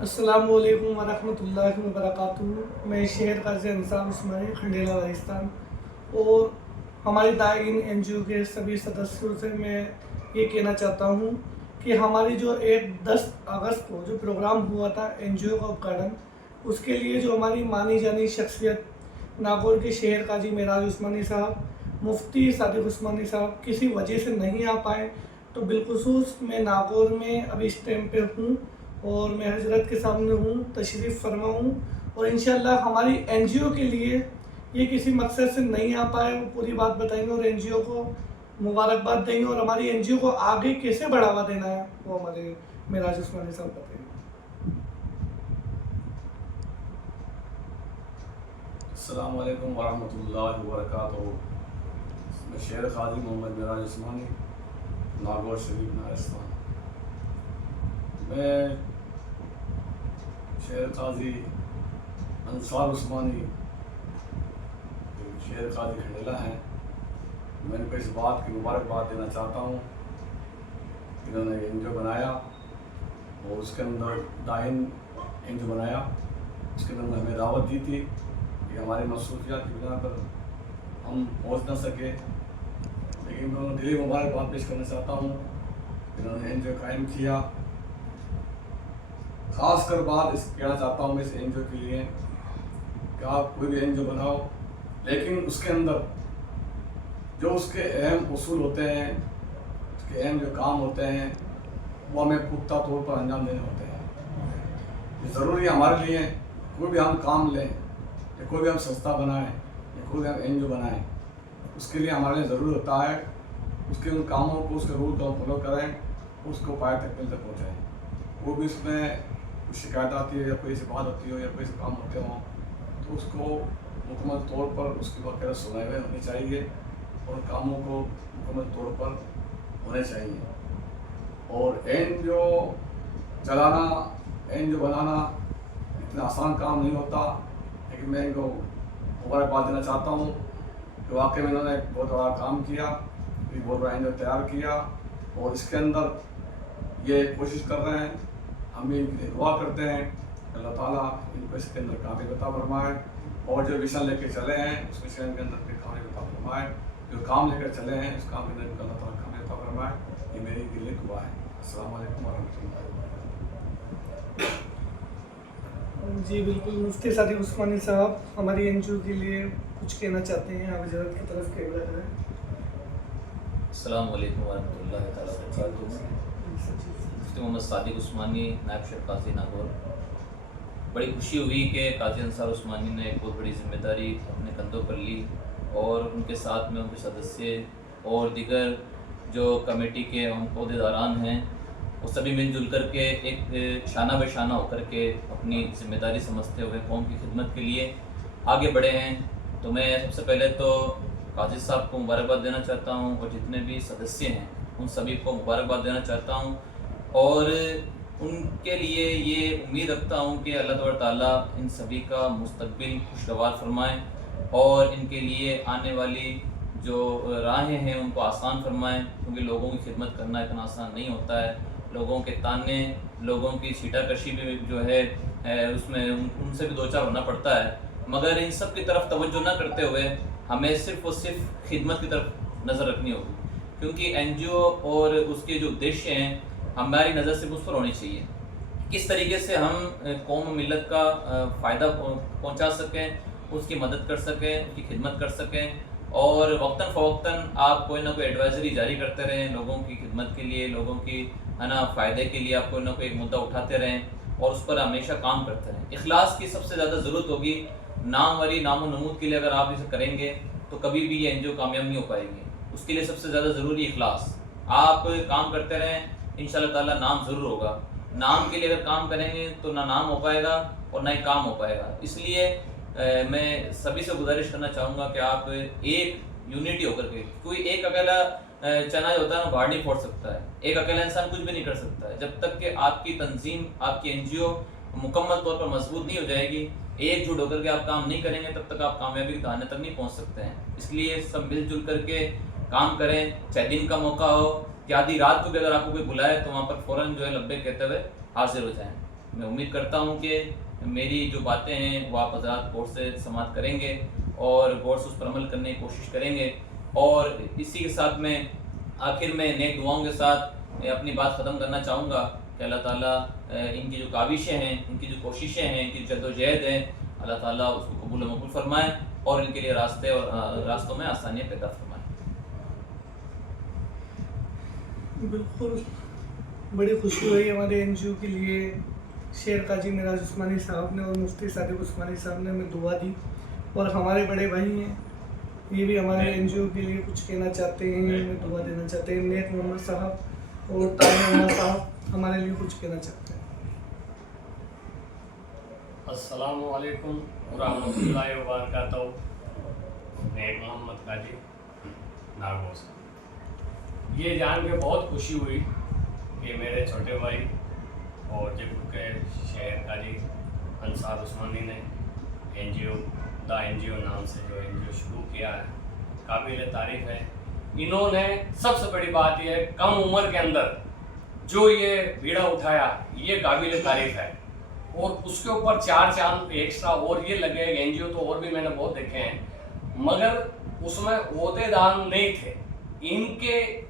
السلام علیکم ورحمۃ اللہ وبرکاتہ۔ میں شہر قاضی انصار عثمانی کھنڈیلا راجستھان اور ہماری دائین این جی او کے سبھی سدسیوں سے میں یہ کہنا چاہتا ہوں کہ ہماری جو 10 اگست کو جو پروگرام ہوا تھا این جی او کا اپکارن، اس کے لیے جو ہماری مانی جانی شخصیت ناگور کے شہر قاضی معراج عثمانی صاحب، مفتی صادق عثمانی صاحب کسی وجہ سے نہیں آ پائے، تو بالخصوص میں ناگور میں ابھی اس ٹائم پہ ہوں اور میں حضرت کے سامنے ہوں، تشریف فرما ہوں، اور انشاءاللہ ہماری این جی او کے لیے یہ کسی مقصد سے نہیں آ پائے، وہ پوری بات بتائیں گے اور این جی او کو مبارکباد دیں گے، اور ہماری این جی او کو آگے کیسے بڑھاوا دینا ہے وہ ہمارے معراج عثمانی صاحب بتائیں گے۔ السلام علیکم ورحمۃ اللہ وبرکاتہ۔ میں شہر قاضی محمد معراج عثمانی، ناگور شریف راجستھان۔ میں شہر قاضی انصار عثمانی، شہر قاضی کھنڈیلا ہیں، میں ان کو اس بات کی مبارکباد دینا چاہتا ہوں کہ انہوں نے این جی او بنایا اور اس کے اندر دائن این جی او بنایا، اس کے اندر ہمیں دعوت دی تھی کہ ہماری مصروفیات کی بنا پر ہم پہنچ نہ سکے، لیکن میں انہیں دلی مبارکباد پیش کرنا چاہتا ہوں کہ انہوں نے این جی او قائم کیا۔ خاص کر بات اس کہنا چاہتا ہوں میں اس این جی او کے لیے کہ آپ کوئی بھی این جی او بناؤ، لیکن اس کے اندر جو اس کے اہم اصول ہوتے ہیں، اس کے اہم جو کام ہوتے ہیں، وہ ہمیں پختہ طور پر انجام دینے ہوتے ہیں۔ یہ ضروری ہمارے لیے کوئی بھی ہم کام لیں یا کوئی بھی ہم سنستھا بنائیں یا کوئی بھی ہم این جی او بنائیں، اس کے لیے ہمارے لیے ضروری ہوتا ہے اس کے ان کاموں کو، اس کے رول کو ہم فالو کریں، اس کو پائے تک تک پہنچائیں۔ کوئی بھی اس میں کوئی شکایت آتی ہے یا کوئی ایسی بات ہوتی ہو یا کوئی ایسے کام ہوتے ہوں تو اس کو مکمل طور پر اس کی وغیرہ سنائے ہوئے ہونی چاہیے اور کاموں کو مکمل طور پر ہونے چاہیے۔ اور این جی او چلانا، این جی او بنانا اتنا آسان کام نہیں ہوتا، لیکن میں ان کو مبارکباد دینا چاہتا ہوں کہ واقعی میں انہوں نے ایک بہت بڑا کام کیا، ایک بہت بڑا این جی او تیار کیا، اور اس کے اندر یہ کوشش کر رہے ہیں، ہم بھی ان کے لیے دعا کرتے ہیں اللہ تعالیٰ ان کو اس کے اندر کامیابی عطا فرمائے، اور جو ویژن لے کے چلے ہیں اس ویژن کے اندر کامیابی عطا فرمائے، جو کام لے کر چلے ہیں اس کام کے اندر اللہ تعالیٰ کامیابی عطا فرمائے، یہ میری دلی دعا ہے۔ السلام علیکم ورحمۃ اللہ وبرکاتہ۔ جی بالکل، مفتی صادق عثمانی صاحب ہماری این جی او کے لیے کچھ کہنا چاہتے ہیں، آپ حضرت کی طرف کہنا کریں۔ السلام علیکم ورحمۃ اللہ تعالیٰ وبرکاتہ۔ مفتی محمد صادق عثمانی، نائب شہر قاضی ناگور۔ بڑی خوشی ہوئی کہ قاضی انصار عثمانی نے ایک بہت بڑی ذمہ داری اپنے کندھوں پر لی، اور ان کے ساتھ میں ان کے سدسیہ اور دیگر جو کمیٹی کے ہم عہدیداران ہیں وہ سبھی مل جل کر کے ایک شانہ بہ شانہ ہو کر کے اپنی ذمہ داری سمجھتے ہوئے قوم کی خدمت کے لیے آگے بڑھے ہیں۔ تو میں سب سے پہلے تو قاضی صاحب کو مبارکباد دینا چاہتا ہوں، اور جتنے بھی سدسیہ ہیں ان سبھی کو مبارکباد دینا چاہتا ہوں، اور ان کے لیے یہ امید رکھتا ہوں کہ اللہ تبارک تعالیٰ ان سبھی کا مستقبل خوشگوار فرمائیں، اور ان کے لیے آنے والی جو راہیں ہیں ان کو آسان فرمائیں، کیونکہ لوگوں کی خدمت کرنا اتنا آسان نہیں ہوتا ہے۔ لوگوں کے تانے، لوگوں کی چھیٹا کشی بھی جو ہے اس میں ان سے بھی دوچار ہونا پڑتا ہے، مگر ان سب کی طرف توجہ نہ کرتے ہوئے ہمیں صرف اور صرف خدمت کی طرف نظر رکھنی ہوگی، کیونکہ این جی او اور اس کے جو ادیشیہ ہیں ہماری نظر سے اس پر ہونی چاہیے، کس طریقے سے ہم قوم و ملت کا فائدہ پہنچا سکیں، اس کی مدد کر سکیں، اس کی خدمت کر سکیں، اور وقتاً فوقتاً آپ کوئی نہ کوئی ایڈوائزری جاری کرتے رہیں لوگوں کی خدمت کے لیے، لوگوں کی فائدے کے لیے آپ کوئی نہ کوئی ایک مدعا اٹھاتے رہیں اور اس پر ہمیشہ کام کرتے رہیں۔ اخلاص کی سب سے زیادہ ضرورت ہوگی، ناموری نام و نمود کے لیے اگر آپ اسے کریں گے تو کبھی بھی یہ این جی او کامیاب نہیں ہو پائے گی۔ اس کے لیے سب سے زیادہ ضروری اخلاص، آپ کام کرتے رہیں، انشاءاللہ تعالیٰ نام ضرور ہوگا۔ نام کے لیے اگر کام کریں گے تو نہ نام ہو پائے گا اور نہ ہی کام ہو پائے گا۔ اس لیے میں سبھی سے گزارش کرنا چاہوں گا کہ آپ ایک یونٹی ہو کر کے، کوئی ایک اکیلا چنا جو ہوتا ہے وہ باہر نہیں پھوڑ سکتا ہے، ایک اکیلا انسان کچھ بھی نہیں کر سکتا ہے، جب تک کہ آپ کی تنظیم، آپ کی این جی او مکمل طور پر مضبوط نہیں ہو جائے گی، ایک جٹ ہو کر کے آپ کام نہیں کریں گے تب تک آپ کامیابی کے دہانے تک نہیں پہنچ سکتے ہیں۔ اس لیے سب مل جل کر کے کام کریں، چاہے دن کا موقع ہو کہ آدھی رات کو بھی اگر آپ کو کوئی بلائے تو وہاں پر فوراً جو ہے لبیک کہتے ہوئے حاضر ہو جائیں۔ میں امید کرتا ہوں کہ میری جو باتیں ہیں وہ آپ حضرات غور سے سماعت کریں گے اور غور سے اس پر عمل کرنے کی کوشش کریں گے. اور اسی کے ساتھ میں آخر میں نیک دعاؤں کے ساتھ اپنی بات ختم کرنا چاہوں گا کہ اللہ تعالیٰ ان کی جو کاوشیں ہیں، ان کی جو کوششیں ہیں، ان کی جد و جہد ہیں، اللہ تعالیٰ اس کو قبول و مقبول فرمائے اور ان کے لیے راستوں میں آسانیاں پیدا فرمائے. بالکل بڑی خوشی ہوئی ہمارے این جی او کے لیے. شیر قاضی معراج عثمانی صاحب نے اور مفتی صادق عثمانی صاحب نے ہمیں دعا دی، اور ہمارے بڑے بھائی ہیں یہ بھی ہمارے این جی او کے لیے کچھ کہنا چاہتے ہیں، ہمیں دعا دینا چاہتے ہیں. نیک محمد صاحب اور طاہر محمد صاحب ہمارے لیے کچھ کہنا چاہتے ہیں. السلام علیکم ورحمۃ اللہ وبرکاتہ. نیک محمد قاضی ناگور صاحب، یہ جان کے بہت خوشی ہوئی کہ میرے چھوٹے بھائی اور جے پور کے شہر قاضی انصار عثمانی نے این جی او نام سے جو این جی او شروع کیا ہے، قابل تعریف ہے. انہوں نے سب سے بڑی بات یہ ہے کم عمر کے اندر جو یہ بیڑا اٹھایا یہ قابل تعریف ہے، اور اس کے اوپر 4 چاند ایکسٹرا اور یہ لگے. این جی او تو اور بھی میں نے بہت دیکھے ہیں مگر اس میں عہدے دار نہیں تھے. ان کے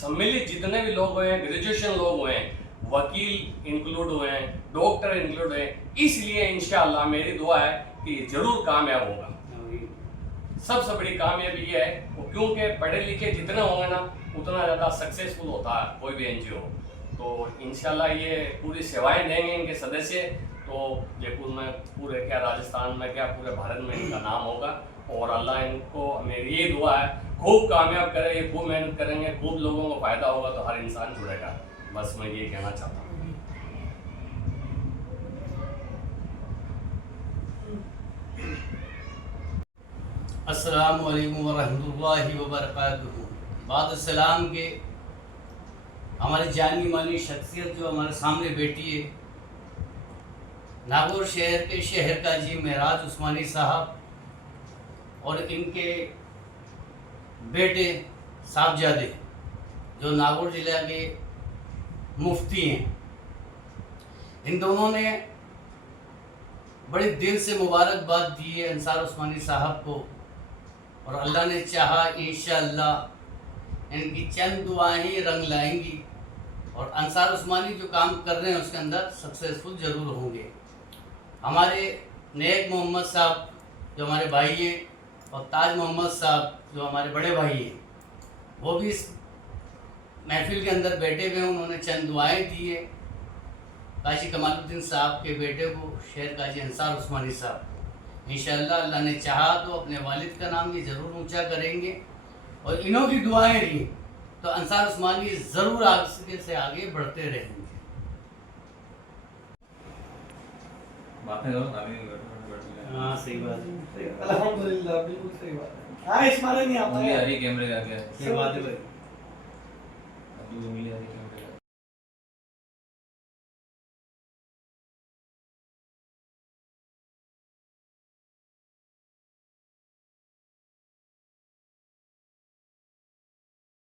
سملت جتنے بھی لوگ ہوئے ہیں، گریجویشن لوگ ہوئے ہیں، وکیل انکلوڈ ہوئے ہیں، ڈاکٹر انکلوڈ ہوئے ہیں. اس لیے انشاءاللہ میری دعا ہے کہ یہ ضرور کامیاب ہوگا. سب سے بڑی کامیابی یہ ہے کیونکہ پڑھے لکھے جتنے ہوں گے نا اتنا زیادہ سکسیسفل ہوتا ہے کوئی بھی این جی او. تو انشاءاللہ یہ پوری سیوائیں دیں گے ان کے سدسیہ، تو جے پور میں پورے کیا راجستھان میں کیا پورے بھارت میں ان کا نام ہوگا. اور اللہ ان کو میری یہ دعا ہے خوب کامیاب کرے. یہ خوب محنت کریں گے، خوب لوگوں کو فائدہ ہوگا تو ہر انسان جڑے گا. بس میں یہ کہنا چاہتا ہوں. السلام علیکم ورحمۃ اللہ وبرکاتہ. بعد السلام کے ہماری جانی مانی شخصیت جو ہمارے سامنے بیٹھی ہے، ناگور شہر کے شہر قاضی معراج عثمانی صاحب اور ان کے بیٹے صاحبزادے جو ناگور ضلع کے مفتی ہیں، ان دونوں نے بڑے دل سے مبارکباد دی ہے انصار عثمانی صاحب کو، اور اللہ نے چاہا انشاءاللہ ان کی چند دعائیں ہی رنگ لائیں گی اور انصار عثمانی جو کام کر رہے ہیں اس کے اندر سکسیسفل ضرور ہوں گے. ہمارے نیک محمد صاحب جو ہمارے بھائی ہیں اور تاج محمد صاحب جو ہمارے بڑے بھائی ہیں، وہ بھی اس محفل کے اندر بیٹھے ہوئے ہیں. انہوں نے چند دعائیں دی ہیں قاضی کمال الدین صاحب کے بیٹے کو، شہر قاضی انصار عثمانی صاحب. انشاءاللہ اللہ نے چاہا تو اپنے والد کا نام بھی ضرور اونچا کریں گے، اور انہوں کی دعائیں رہیں تو انصار عثمانی ضرور آگے سے آگے بڑھتے رہیں گے. ہاں صحیح بات ہے. الحمدللہ بالکل صحیح بات ہے. ہاں اس بارے نہیں آتا ہے کیمرے کا کیا صحیح بات ہے بھائی. ابھی